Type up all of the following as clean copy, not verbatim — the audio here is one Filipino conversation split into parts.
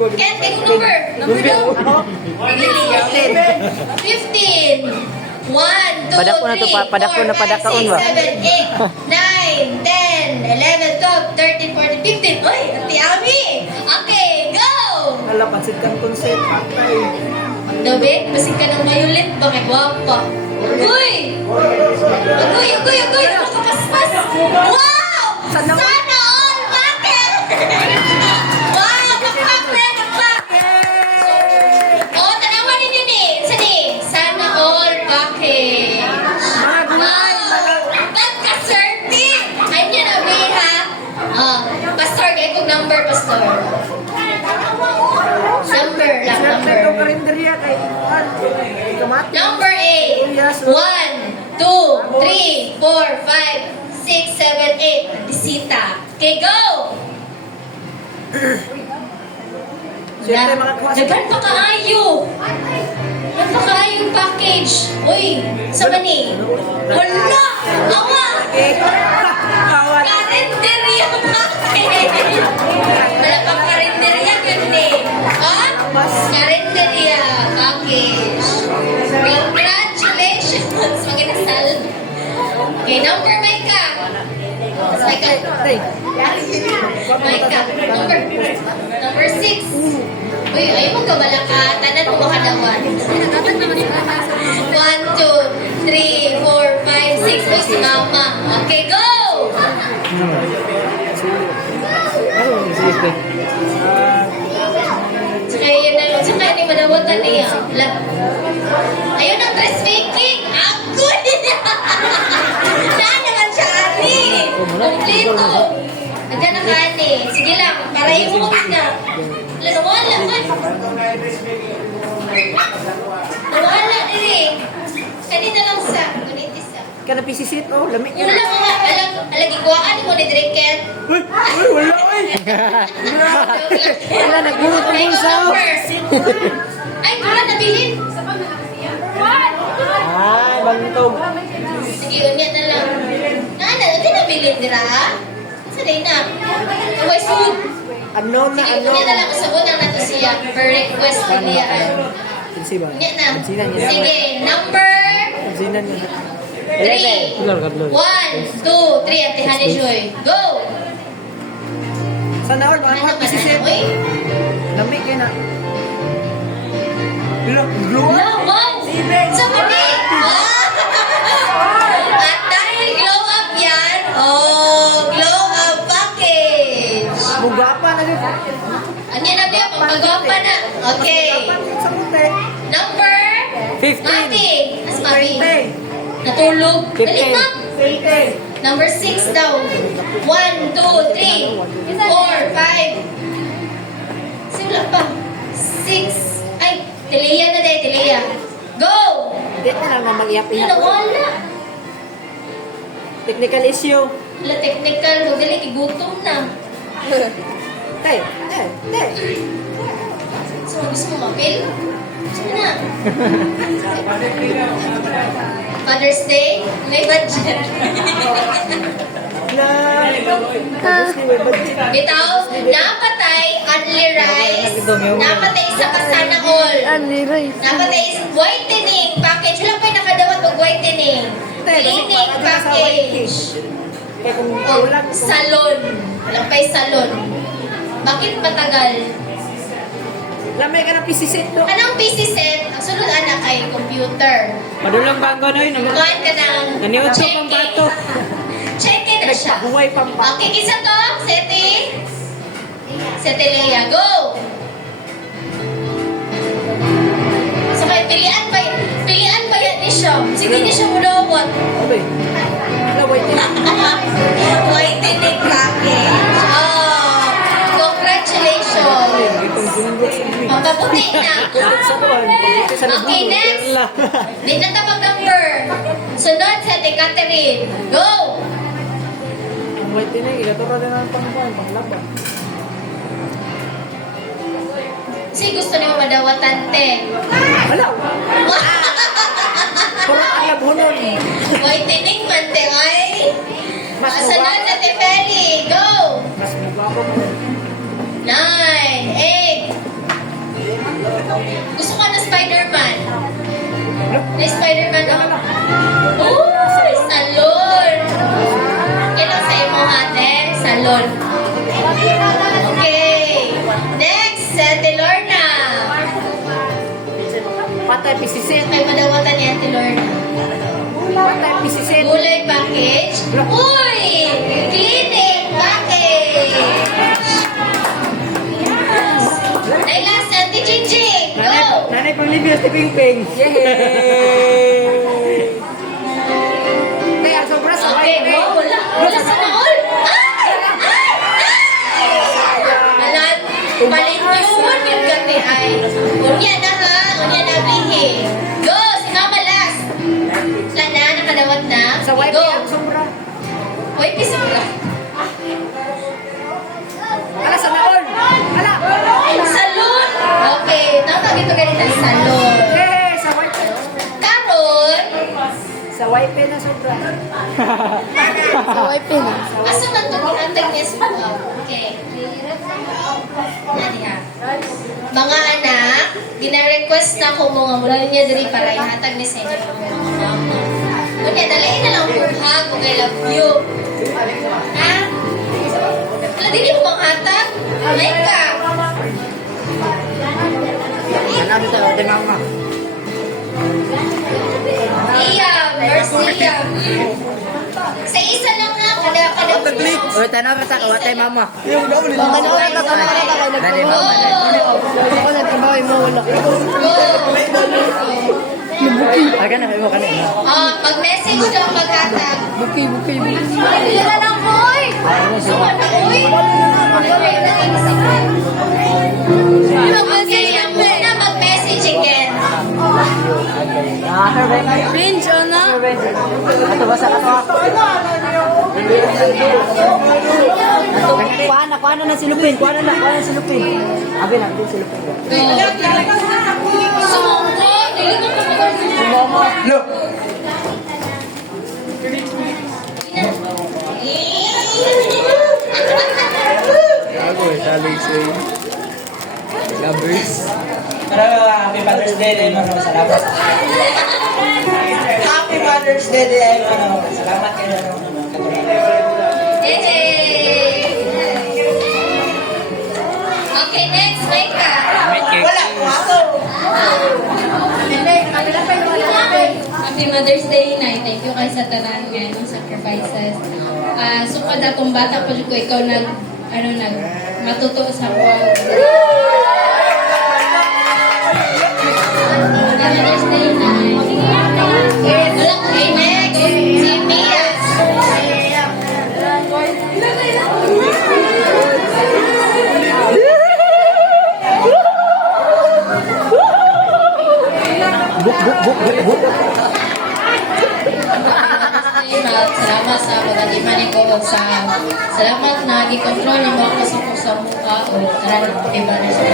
Ken, take number. Number daw. 15. 1, 2, 3, 4, 5, 6, 7, 8, 9, 10, 11, 12, 13, 14, 15. Uy, Ate Ami. Okay, go! Ala, pansit kang concept. Patay. Dabe, basig ka ng violet. Bakit gwapa? Uy! Ugoy! Makapaspas! Wow! Sana all! Bakit? Wow! Nakpak! Oh, tanawan ninyo ni. Sani? Sana all package. Wow! Pagka-certi! Ay niya na, ha? Pastor, kaya kong number, Pastor. Number lang, number. Ito karinderya kay Kamat. Number 8. 1, 2, 3, 4, 5, 6, 7, 8. Bisita. Okay, go! Siyempre makakuha sa Dagan pa kaayo. Dagan pa kaayo yung package. Uy, sa mani. Wala! Awa! kawan. Karinderya package. Wala pang karinderya kundi. Ha? Karinderya package. Congratulations! Maginasal. Okay, number Micah. Micah. Micah. Number 6. Uy, ayaw mong kabala ka. Tanan mo makadawan. 1, 2, 3, 4, 5, 6. Uy, si Mama. Okay, go! Saka yun na lang. Saka hindi madawatan niya. Ayun ang dressmaking. Agoy! Saan naman siya, Ani? Kompleto. Nandiyan ang Ani. Sige lang, para i-move na. Nawala. Nawala din. Kanina lang sa. Ganitis sa. Kana pisisit oh, lamig Wala yun. mga, alagi guwaan mo ni Drinken. Uy, wala oy. Wala nagbuhat ang bulsa. Ay, wala nabilin. Ay, bantog. Sige, unya na lang. Hindi nabilin dira. Sa day na. Uway food. Unknown na, Sige, unknown. unya na lang sa unang nato siya. Per request na niya. Pinsi ba? Unya na. Pinsinan niya. Sige, number Pinsinan niya. 3. 1, 2, 3. Ate Honey Joy. Go! Sana all, mga Ano ka pisisit. na? Uy! Lamig yun ah. Glow. Lawan! Sa mali! At dahil glow up yan, glow up package. Mugapa na yun. Ano na ba? Pampagwapa na. Okay. Sa puti. Number 15. Mami. As Mami. 20. Natulog. Dali na. 20. Number 6 daw. 1, 2, 3, 4, 5. Sila pa. 6. Ay, Tilia na dahil, Tilia. Go! Hindi na lang mag-iap-iap. Nawala. Technical issue. Wala technical. Magali, igutom na. Tay. So, gusto mo mapil? Sige na. Father's Day? May budget. Bitaw, napatay only rice. Napatay isa ka sana all. Napatay whitening package. Wala pa yung nakadawat mag whitening. Cleaning package. Kaya kung Oh, wala, salon. Wala pa yung salon. Bakit matagal? lamay ka ng pisisit to. Anong PC set? Ang sunod anak ay computer. Madulang bago na yun. Kuhan ka ng Naniwag sa check-in. pambato. Check-in na siya. Nagpahuway pambato. Okay, isa to. Seti. Seti Lea. Go! So, may pilian ba yan ni siya? Sige ni siya mulawat. Abay. Laway din. Whitening package. Oh, congratulations. Itong sinunod sa ibig. Mapaputi na. Sa kuwan. Sa Okay, next. Di na ito mag-number. Sunod sa Ate Catherine. Go! Ang white din eh. Ilato pa din ang pangkuhan. Panglaban. Si gusto niyo madawatante. Wala. Kurang ang labunon. Whitening man te ay. Mas Sunod mugapa. Ate Feli. Go! Mas mugapa mo. 9, 8, Gusto ka na Spider-Man? May Spider-Man ako. Oh, salon. Kailan sa imo ate? Salon. Okay. Next, Ate Lorna. Patay pisisit. May madawatan ni Ate Lorna. Patay pisisit. Gulay package. Uy! Cleaning package. Ay, last, Ate Jingjing. Go! Nanay pang libyo si Ping Ping. Yay! Kaya sobra sa Okay, wow, wala sana all. Ay! Malat, palit yun yung gabi ay. Unya na ha, unya na bihi. Go, si Mama last. Wala na, nakadawat na. Sa wifi Go. ang sobra. Uy, pisip ka. Ala sa naon. Ala. Salon. Okay, natawagin pa ganito ang salon. Eh, sa wifi. Karon, Sa wifi na sobra. Sa wifi na. asa man ito kinantag niya sa okay. Nani ha? Mga anak, gina-request na ko mga mula niya diri para ihatag ni sa inyo ang mga mama. Okay, dalain na lang for hug kung I love you. Ha? Wala din yung mga hatag? May ka. Sanabi tayo, ate mama. Iyam, verse Iyam. Sa isa lang ha, kada O, tanaw ka sa kawatay mama. Aga na, may mo ka na. Mag-message daw maghatag. Buki. Wala na lang, boy! Suman na, boy! Okay, ang muna mag-message again. Cringe, ano? Ato, basa ka to. Ato, kuha na silupin. Abi na, ito silupin. Sumungko, dili mo ka Mama. Look. Ako, saling sa'yo. Lovers. Happy Mother's Day din, mga salamat. Happy Mother's Day din, mga salamat kayo. JJ! Okay, next, Micah. Wala, ako. Happy Mother's Day, Nay. Thank you kay sa tanan nga ng sacrifices. Sukad akong bata po ko ikaw matuto sa world. Happy Mother's Day, Nay. Okay, next. Si Mia. Buk. Salamat sa pagkatiman ko sa salamat na gikontrol mo ako sa mukha o tara na iba na sa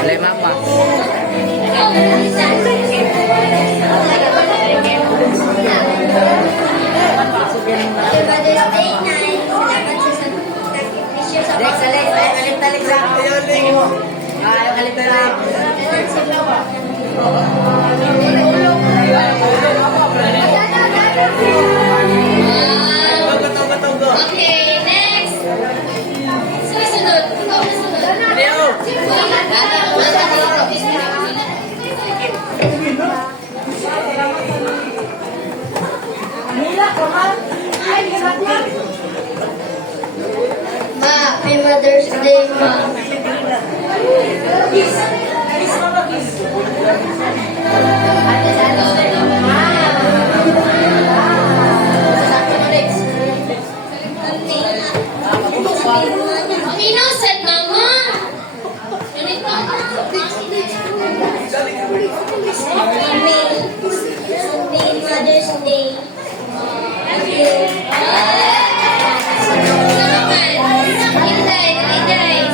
Alay mama. Alip sa Okay, next. Susunod. Ikaw na sunod. Happy Mother's Day, Ma. Innocent, Mama. Happy Mother's Day. Inday.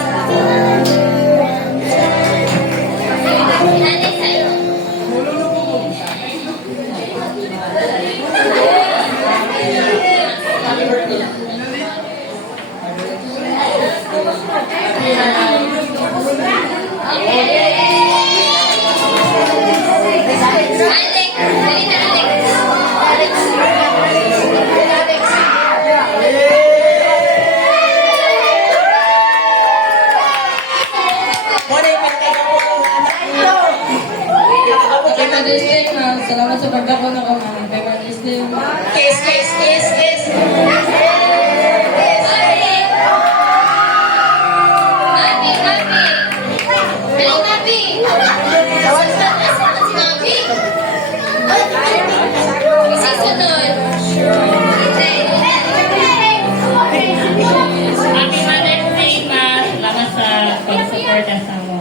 Alex, dali na Muna yung pinakagawa ko ng anak niyo. Happy Mother's Day, ma'am. Salamat sa pagdako na ko, ma'am. Happy Mother's Day, ma'am. Kiss, kiss, kiss, kiss. Happy, happy. Dali, happy. Asan si Happy? Kasi sunod. Happy Mother's Day, ma'am. Salamat sa pag-support sa mo.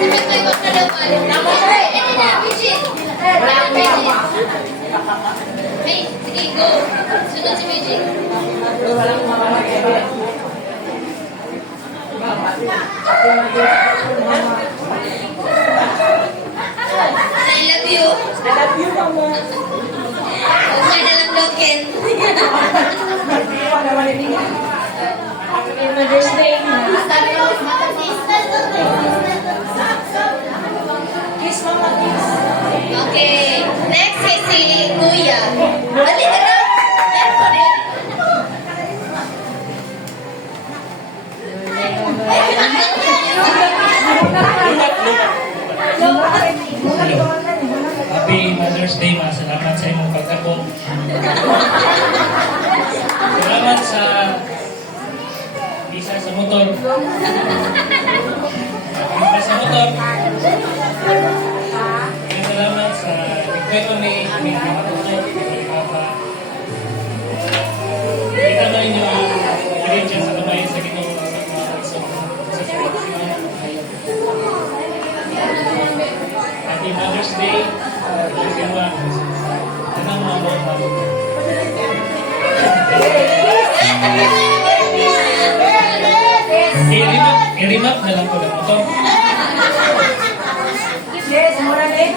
Si Mikoy, wag na naman. Ano na, Bridget? Wala kang Bridget. Hey, sige, go. Sunod si Bridget. I love you. I love you, mama. Huwag ka na lang daw, Ken. Happy Mother's Day, ma'am. Kiss, mama, kiss. Okay. Next is si Kuya. Dali ka na. Meron pa rin. Happy Mother's Day, ma. Salamat sa imong pagkakot. Salamat sa visa sa motor. Visa sa motor. Kaya salamat sa rekwento ni Papa. Kita na inyo ang ingredients sa kamay sa ginoo sa mga Happy Mother's Day. Everyone. Tanang mga mga. I-remap na lang ko lang ito. Yes, muna din.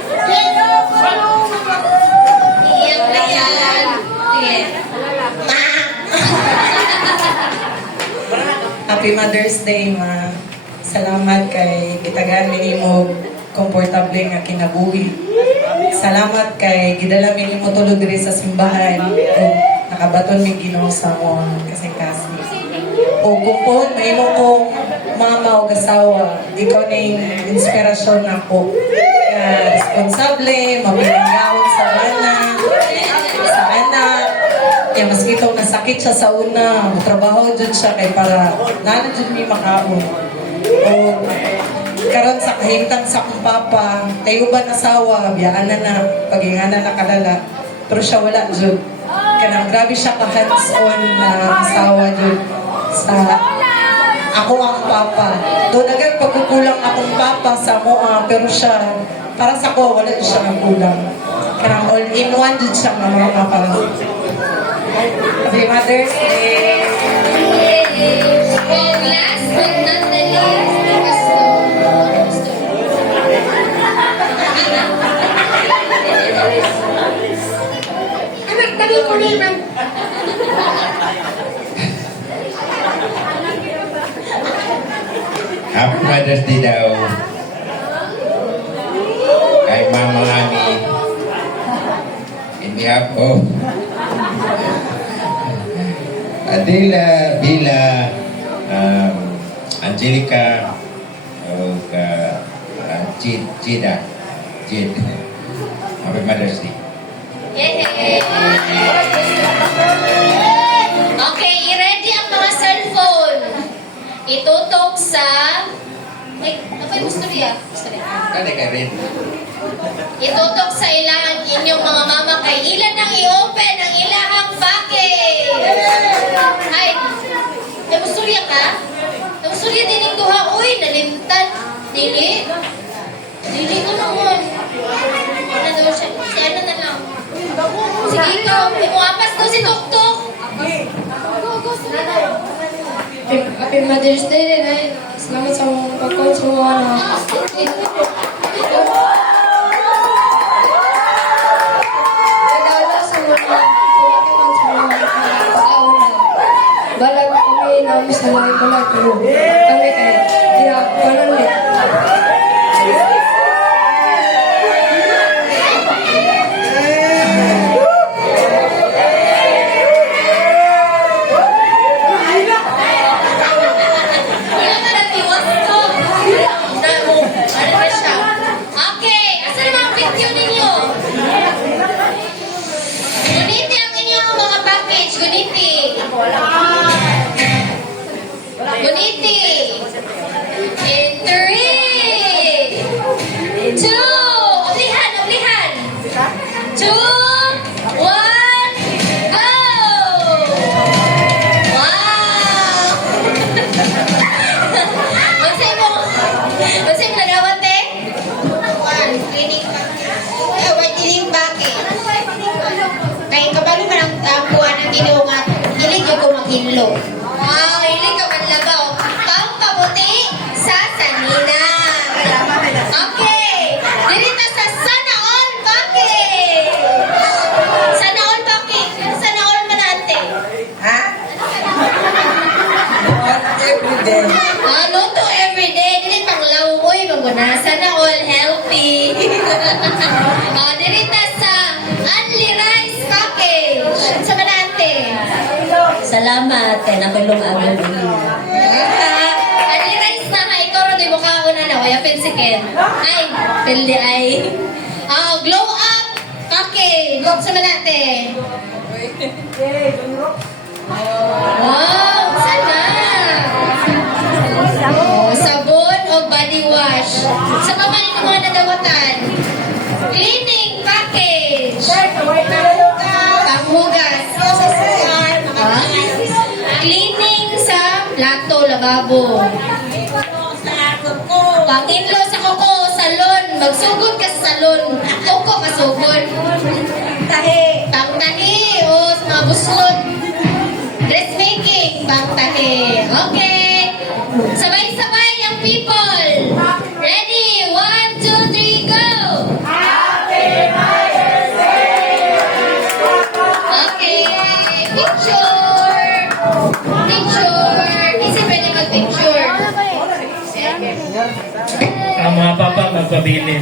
Iyak na yan. Sige. Happy Mother's Day, ma. Salamat kay gitagani mo komportable nga kinabuhi. Salamat kay gidala mi nimo tulog diri sa simbahan ug nakabaton mi Ginoo sa among kasing-kasing. O kung mahimo kong mama o asawa, ikaw na yung inspirasyon ako. Kaya responsable, mapilanggaon sa anak. Kaya mas kitong nasakit siya sa una, trabaho dyan siya kay para nana dyan may makaon. O karon sa kahimtang sa akong papa, tayo ba asawa, biyaan na pagingana na kalala. Pero siya wala dyan. Kanang grabe siya ka-hands-on na asawa dyan sa ako ang papa. Doon agad pagkukulang akong papa sa moa, pero siya, para sa ko, wala siya ng kulang. Kanang all-in-one dyan siya ng mga papa. Happy Mother's Day! And last but not the least, anak, dali ko rin, ma'am. Happy Mother's Day daw. Kay Mama Lani. In behalf of Adela, Bila, Angelica, o Jida. Happy Mother's Day. Yay! Okay, i-ready ang mga cellphone. Itutok sa... Ay, ano yung istorya? Kaya ka rin. Itutok sa ilang inyong mga mama kay ilan ang i-open ang ilahang package. Ay, namusturya ka? Namusturya din yung duha. Uy, nalimtan. Dili. Dili ko naman. Ano daw siya? Si ano na lang. Sige ikaw, imuapas daw si Tok-Tok. Happy Mother's Day din, ay. Salamat sa mga pagkaon sa mga anak. Dala sa mga pagkaon sa mga pagkaon. sa lahat pala. Pero kami kay, kaya wala ulit. Wala ka na tiwas ko. Ano ba siya? Okay, asan ang mga video ninyo? Guniti ang inyong mga package. Guniti. Guniti. In 3, 2, ulihan, ulihan. 2, 1, go! Wow! Masay mo nadawat eh? One, cleaning bucket. White cleaning bucket. Kaya kabalo man ang buwan ng ginoo nga. Hilig yung kumakinlo. Wow, hilig ka man lagaw. Pampabuti sa sanina. Okay. Dirita sa Sana All Bucket. Sana All Bucket. Sana All manate. Ha? Everyday. Luto everyday. Dili pang lauoy. Maguna. Sana all healthy. Dirita sa Only Rice Package. Sa manate. Salamat kay nakulong agad niya. Only rice na ha. Ikaw rin mo kauna na. Waya pensiken. Ay. Pildi ay. Glow up package. Sa manate. Wow. Sana. Sabon o body wash. Sa pamanin ng mga nadawatan. Cleaning package. Panghugas. Cleaning sa plato, lababo. Panginlo sa koko, salon. Magsugod ka sa salon. Koko kasugod. Pangtahi o sa mga buslot. Dressmaking, pangtahi. Okay. Sabay-sabay ang people. Ready? 1, 2, 3, go! Okay. Picture. Picture. Kasi pwede mag-picture. Ang mga papa magpabilin.